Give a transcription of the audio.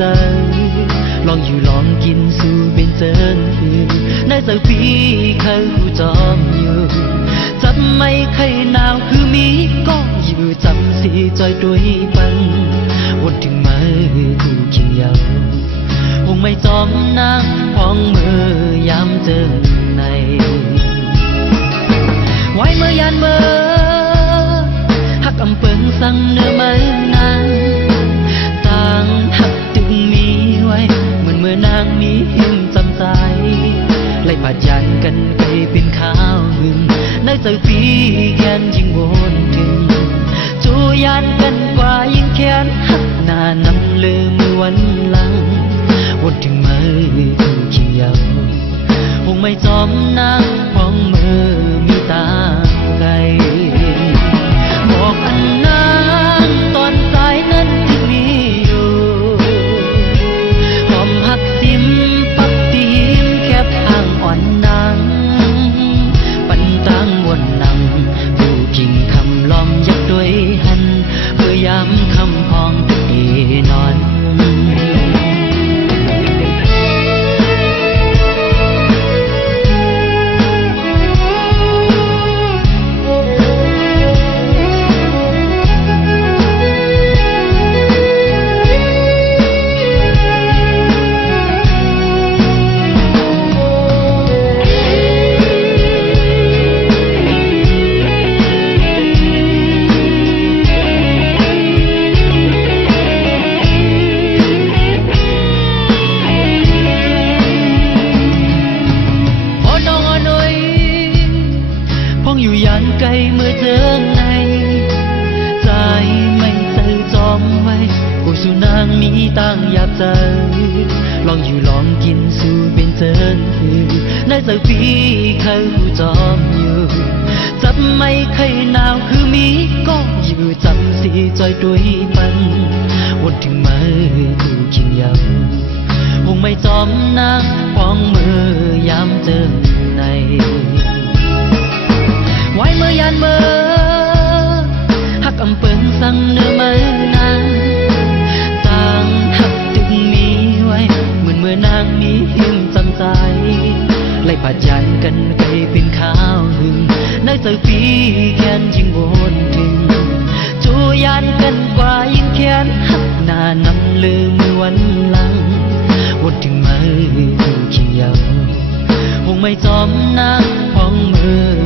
ใจลองอยู่ลองกินสู่เป็นเจินคือในสักปีเคยหูจอมอยู่จับไม่เคยหนาวคือมีก็อยู่จำสีจอยด้วยปันวนถึงมือคู่เคียงยาวคงไม่จอมนางพองมือยามเจอในไว้เมื่อยานเมื่อหักอำเปิงสั่งเนื้อไม้นางต่างหักตึงมีไว้เหมือนเมื่อนางมีหิมจำใจไล่ปัดยันกันไปเป็นข้าวหึงในใจปีแค้นยิ่งวนถึงจูยานกันกว่ายิ่งแค้นหักหน้านำลืมวันหลังวนถึงมือคู่เคียงยาวคงไม่จอมนางพองมือมีตาไกลบอกอันนางตอนสายนั้นที่มีอยู่หอมหักซิมปักตีมแคบห่างอ่อนนางปันตังวนนำผู้กิ่งคำล้อมยักด้วยหันเพื่อยามคำพองเอนอนอยู่ยันไกลเมื่อเจอในใจไม่ใจจอมไว้ผู้สุนางมีตั้งอยากใจลองอยู่ลองกินสู่เป็นเจินคือในสักปีเคยหูจอมอยู่จับไม่เคยหนาวคือมีก็อยู่จำสีจอยด้วยปันวนถึงมือคู่เคียงยาวคงไม่จอมนางพองมือยามเจอในไว้เมื่อยานเมื่อหักอำเปิงสั่งเนื้อไม้นางต่างหักตึงมีไว้เหมือนเมื่อนางมีหิมจำใจไล่ปัดยันกันไปเป็นข้าวหึงในสักปีแค้นยิ่งวนถึงจูยานกันกว่ายิ่งแค้นหักหน้านำลืมวันหลังวนถึงมือคู่เคียงยาวคงไม่จอมนางพองมือ